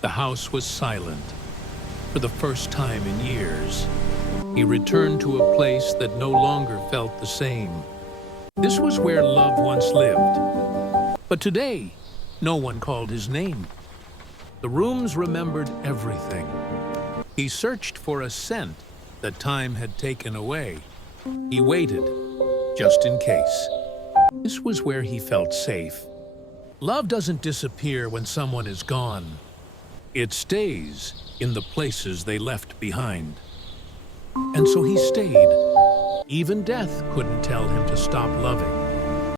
The house was silent. For the first time in years, he returned to a place that no longer felt the same. This was where love once lived. But today, no one called his name. The rooms remembered everything. He searched for a scent that time had taken away. He waited, just in case. This was where he felt safe. Love doesn't disappear when someone is gone. It stays in the places they left behind. And so he stayed. Even death couldn't tell him to stop loving.